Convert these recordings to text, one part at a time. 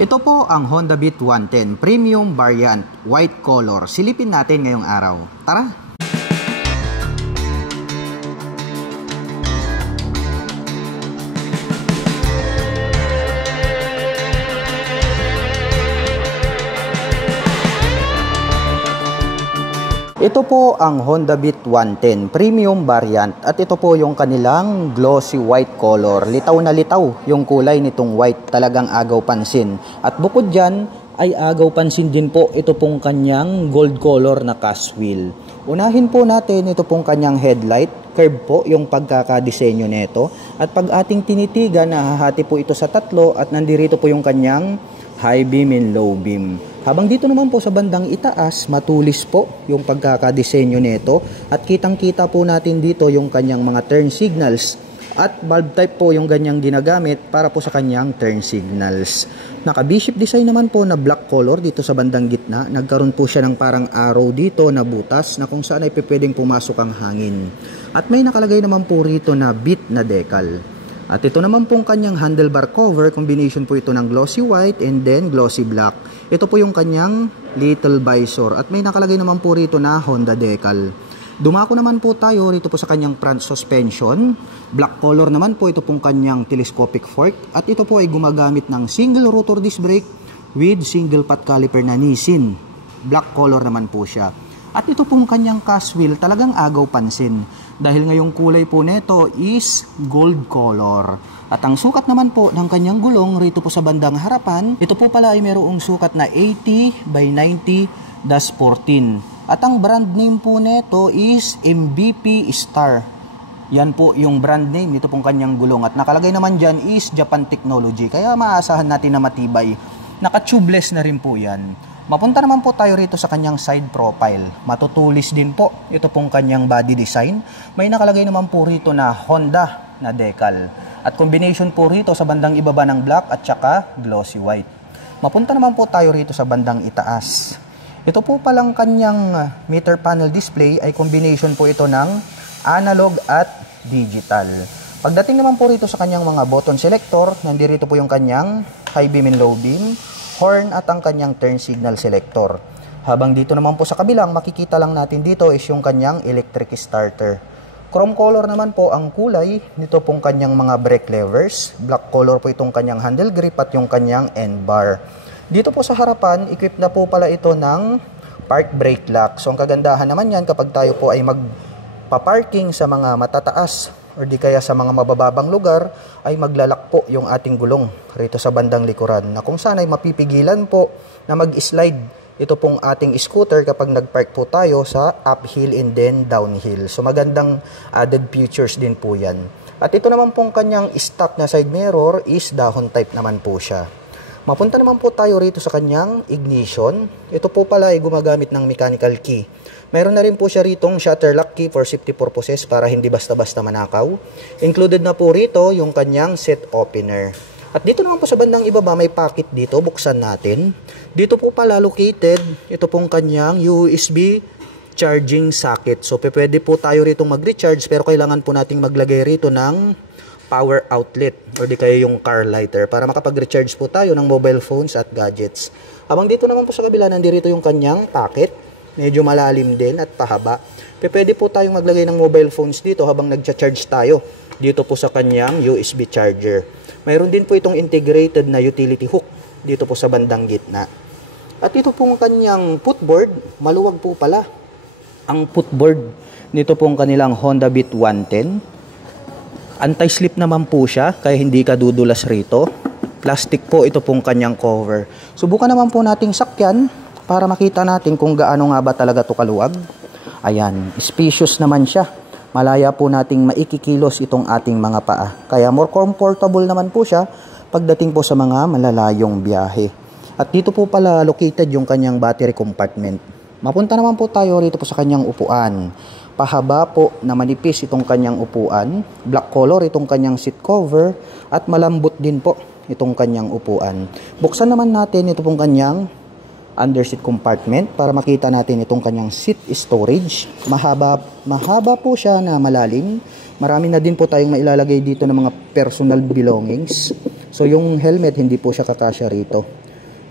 Ito po ang Honda Beat 110 Premium Variant White Color. Silipin natin ngayong araw. Tara! Ito po ang Honda Beat 110 Premium Variant at ito po yung kanilang glossy white color. Litaw na litaw yung kulay nitong white, talagang agaw pansin. At bukod dyan ay agaw pansin din po ito pong kanyang gold color na cast wheel. Unahin po natin ito pong kanyang headlight. Curve po yung pagkakadisenyo nito. At pag ating tinitigan, nahahati po ito sa tatlo at nandirito po yung kanyang high beam and low beam. Habang dito naman po sa bandang itaas, matulis po yung pagkakadisenyo nito at kitang-kita po natin dito yung kanyang mga turn signals at bulb type po yung ganyang ginagamit para po sa kanyang turn signals. Naka V-shape design naman po na black color dito sa bandang gitna. Nagkaroon po siya ng parang arrow dito na butas na kung saan ay pwedeng pumasok ang hangin. At may nakalagay naman po rito na Beat na decal. At ito naman pong kanyang handlebar cover, combination po ito ng glossy white and then glossy black. Ito po yung kanyang little visor at may nakalagay naman po rito na Honda decal. Dumako naman po tayo rito po sa kanyang front suspension. Black color naman po ito pong kanyang telescopic fork at ito po ay gumagamit ng single rotor disc brake with single pot caliper na Nissin. Black color naman po siya. At ito pong kanyang cast wheel talagang agaw pansin dahil ngayong kulay po nito is gold color. At ang sukat naman po ng kanyang gulong rito po sa bandang harapan, ito po pala ay mayroong sukat na 80 by 90-14. At ang brand name po nito is MVP Star. Yan po yung brand name nito pong kanyang gulong. At nakalagay naman dyan is Japan Technology. Kaya maaasahan natin na matibay. Naka-tubeless na rin po yan. Mapunta naman po tayo rito sa kanyang side profile. Matutulis din po ito pong kanyang body design. May nakalagay naman po rito na Honda na decal. At combination po rito sa bandang ibaba ng black at saka glossy white. Mapunta naman po tayo rito sa bandang itaas. Ito po palang kanyang meter panel display ay combination po ito ng analog at digital. Pagdating naman po rito sa kanyang mga button selector, nandirito po yung kanyang high beam and low beam, horn at ang kanyang turn signal selector. Habang dito naman po sa kabilang, makikita lang natin dito is yung kanyang electric starter. Chrome color naman po ang kulay nito pong kanyang mga brake levers. Black color po itong kanyang handle grip at yung kanyang end bar. Dito po sa harapan, equipped na po pala ito ng park brake lock. So ang kagandahan naman yan kapag tayo po ay magpa-parking sa mga matataas or di kaya sa mga mabababang lugar, ay maglalak po yung ating gulong rito sa bandang likuran na kung saan ay mapipigilan po na mag-slide ito pong ating scooter kapag nag-park po tayo sa uphill and then downhill. So magandang added features din po yan. At ito naman pong kanyang stock na side mirror is dahon type naman po siya. Mapunta naman po tayo rito sa kanyang ignition. Ito po pala ay gumagamit ng mechanical key. Mayroon na rin po siya ritong shutter lock key for safety purposes para hindi basta-basta manakaw. Included na po rito yung kanyang set opener. At dito naman po sa bandang ibaba may pocket dito. Buksan natin. Dito po pala located ito pong kanyang USB charging socket. So pwede po tayo rito mag-recharge pero kailangan po nating maglagay rito ng power outlet or di kaya yung car lighter para makapag-recharge po tayo ng mobile phones at gadgets. Habang dito naman po sa kabila, nandito yung kanyang pocket. Medyo malalim din at pahaba. Pwede po tayong maglagay ng mobile phones dito habang nagcha-charge tayo. Dito po sa kanyang USB charger. Mayroon din po itong integrated na utility hook dito po sa bandang gitna. At ito pong kanyang footboard, maluwag po pala. Ang footboard nito pong kanilang Honda Beat 110. Anti-slip naman po siya kaya hindi ka dudulas rito. Plastic po ito pong kanyang cover. Subukan naman po nating sakyan para makita natin kung gaano nga ba talaga ito kaluwag. Ayan, spacious naman siya. Malaya po nating maikikilos itong ating mga paa. Kaya more comfortable naman po siya pagdating po sa mga malalayong biyahe. At dito po pala located yung kanyang battery compartment. Mapunta naman po tayo rito po sa kanyang upuan. Pahaba po na manipis itong kanyang upuan. Black color itong kanyang seat cover. At malambot din po itong kanyang upuan. Buksan naman natin ito pong kanyang under seat compartment para makita natin itong kanyang seat storage. Mahaba po siya na malalim. Marami na din po tayong mailalagay dito ng mga personal belongings. So yung helmet hindi po siya kakasya rito.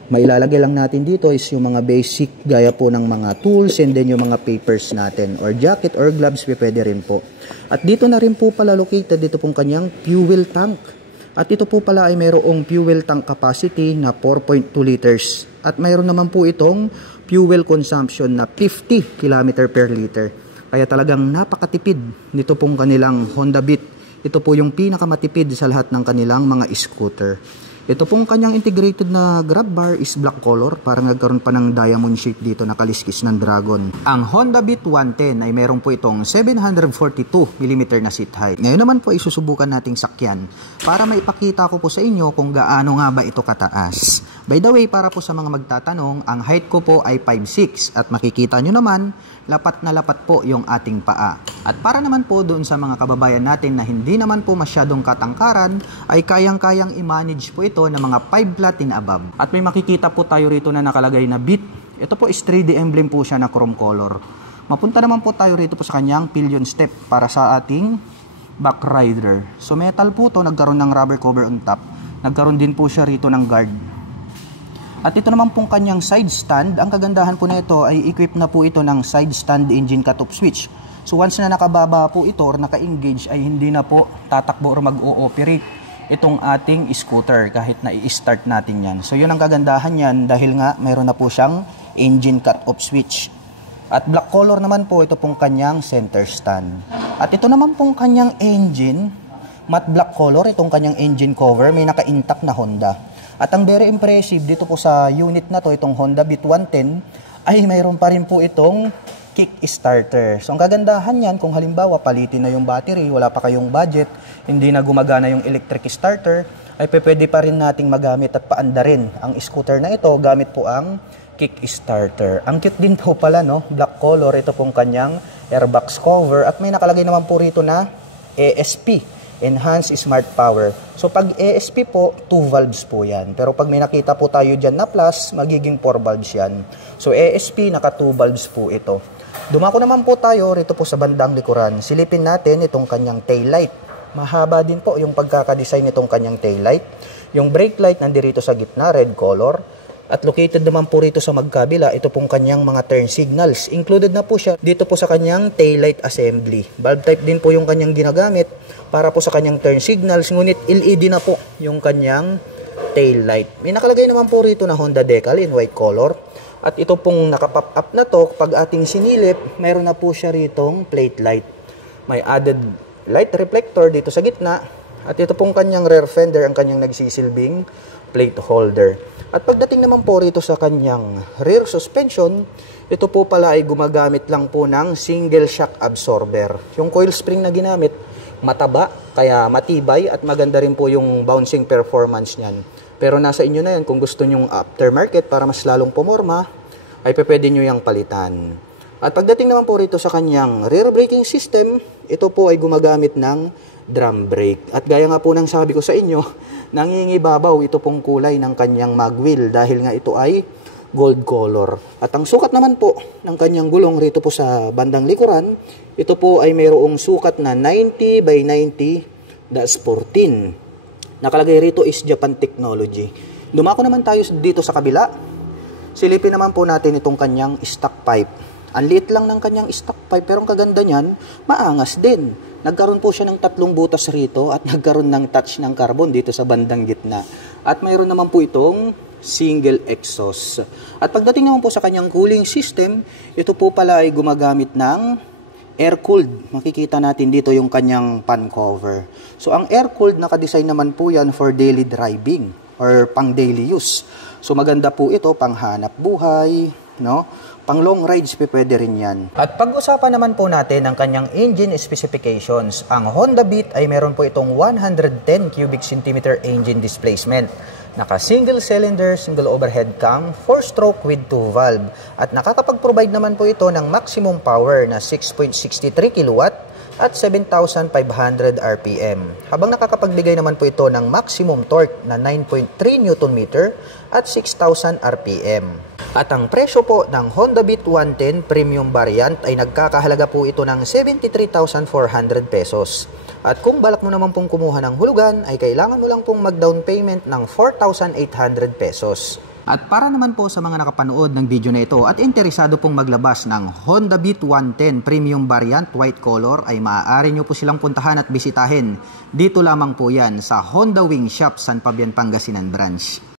Mailalagay lang natin dito is yung mga basic gaya po ng mga tools and then yung mga papers natin or jacket or gloves pwede rin po. At dito na rin po pala located dito pong kanyang fuel tank. At ito po pala ay mayroong fuel tank capacity na 4.2 liters. At mayroon naman po itong fuel consumption na 50 km per liter. Kaya talagang napakatipid nito pong kanilang Honda Beat. Ito po yung pinakamatipid sa lahat ng kanilang mga scooter. Ito pong kanyang integrated na grab bar is black color. Parang nagkaroon pa ng diamond shape dito na kaliskis ng dragon. Ang Honda Beat 110 ay meron po itong 742mm na seat height. Ngayon naman po isusubukan nating sakyan para maipakita ko po sa inyo kung gaano nga ba ito kataas. By the way, para po sa mga magtatanong, ang height ko po ay 5'6" at makikita nyo naman, lapat na lapat po yung ating paa. At para naman po doon sa mga kababayan natin na hindi naman po masyadong katangkaran, ay kayang-kayang i-manage po ito ng mga 5 flat and above. At may makikita po tayo rito na nakalagay na Beat. Ito po is 3D emblem po siya na chrome color. Mapunta naman po tayo rito po sa kanyang pillion step para sa ating back rider. So metal po to, nagkaroon ng rubber cover on top. Nagkaroon din po siya rito ng guard. At ito naman pong kanyang side stand. Ang kagandahan po nito ay equipped na po ito ng side stand engine cut-off switch. So once na nakababa po ito or naka-engage ay hindi na po tatakbo or mag-o-operate itong ating scooter kahit na i-start natin yan. So yun ang kagandahan yan dahil nga mayroon na po siyang engine cut-off switch. At black color naman po ito pong kanyang center stand. At ito naman pong kanyang engine, matte black color, itong kanyang engine cover, may naka-intact na Honda. At ang very impressive dito po sa unit na to, itong Honda Beat 110, ay mayroon pa rin po itong kick starter. So ang kagandahan yan, kung halimbawa palitin na yung battery, wala pa kayong budget, hindi na gumagana yung electric starter, ay pwede pa rin nating magamit at paandarin ang scooter na ito gamit po ang kick starter. Ang cute din po pala, no? Black color, ito pong kanyang airbox cover at may nakalagay naman po rito na ESP, Enhanced Smart Power. So pag ESP po, 2 valves po yan. Pero pag may nakita po tayo dyan na plus, magiging 4 valves yan. So ESP, naka 2 valves po ito. Dumako naman po tayo rito po sa bandang likuran. Silipin natin itong kanyang taillight. Mahaba din po yung pagkakadesign nitong kanyang taillight. Yung brake light nandirito sa gitna, red color. At located naman po rito sa magkabila, ito pong kanyang mga turn signals. Included na po siya dito po sa kanyang taillight assembly. Bulb type din po yung kanyang ginagamit para po sa kanyang turn signals. Ngunit LED na po yung kanyang taillight. May nakalagay naman po rito na Honda decal in white color. At ito pong nakapop up na to, pag ating sinilip, mayroon na po siya ritong plate light. May added light reflector dito sa gitna. At ito pong kanyang rear fender, ang kanyang nagsisilbing plate holder. At pagdating naman po rito sa kanyang rear suspension, ito po pala ay gumagamit lang po ng single shock absorber. Yung coil spring na ginamit, mataba, kaya matibay at maganda rin po yung bouncing performance niyan. Pero nasa inyo na yan kung gusto nyong aftermarket para mas lalong pumorma, ay pwede nyo yung palitan. At pagdating naman po rito sa kanyang rear braking system, ito po ay gumagamit ng drum brake. At gaya nga po ng sabi ko sa inyo, nangingibabaw ito pong kulay ng kanyang magwheel dahil nga ito ay gold color. At ang sukat naman po ng kanyang gulong rito po sa bandang likuran, ito po ay mayroong sukat na 90 by 90-14. Nakalagay rito is Japan Technology. Dumako naman tayo dito sa kabila. Silipin naman po natin itong kanyang stock pipe. Ang liit lang ng kanyang stock pipe pero ang kaganda niyan, maangas din. Nagkaroon po siya ng 3 butas rito at nagkaroon ng touch ng carbon dito sa bandang gitna. At mayroon naman po itong single exhaust. At pagdating naman po sa kanyang cooling system, ito po pala ay gumagamit ng air-cooled. Makikita natin dito yung kanyang pan cover. So ang air-cooled, nakadesign naman po yan for daily driving or pang daily use. So maganda po ito pang hanap buhay, no? Pang long rides, pwede rin yan. At pag-usapan naman po natin ang kanyang engine specifications. Ang Honda Beat ay meron po itong 110 cubic centimeter engine displacement. Naka single cylinder, single overhead cam, 4-stroke with 2 valve. At nakakapag-provide naman po ito ng maximum power na 6.63 kilowatt at 7,500 RPM. Habang nakakapagbigay naman po ito ng maximum torque na 9.3 Nm at 6,000 RPM. At ang presyo po ng Honda Beat 110 Premium Variant ay nagkakahalaga po ito ng 73,400 pesos. At kung balak mo naman pong kumuha ng hulugan, ay kailangan mo lang pong mag-down payment ng 4,800 pesos. At para naman po sa mga nakapanood ng video na ito at interesado pong maglabas ng Honda Beat 110 Premium Variant White Color ay maaari nyo po silang puntahan at bisitahin. Dito lamang po yan sa Honda Wing Shop, San Fabian, Pangasinan Branch.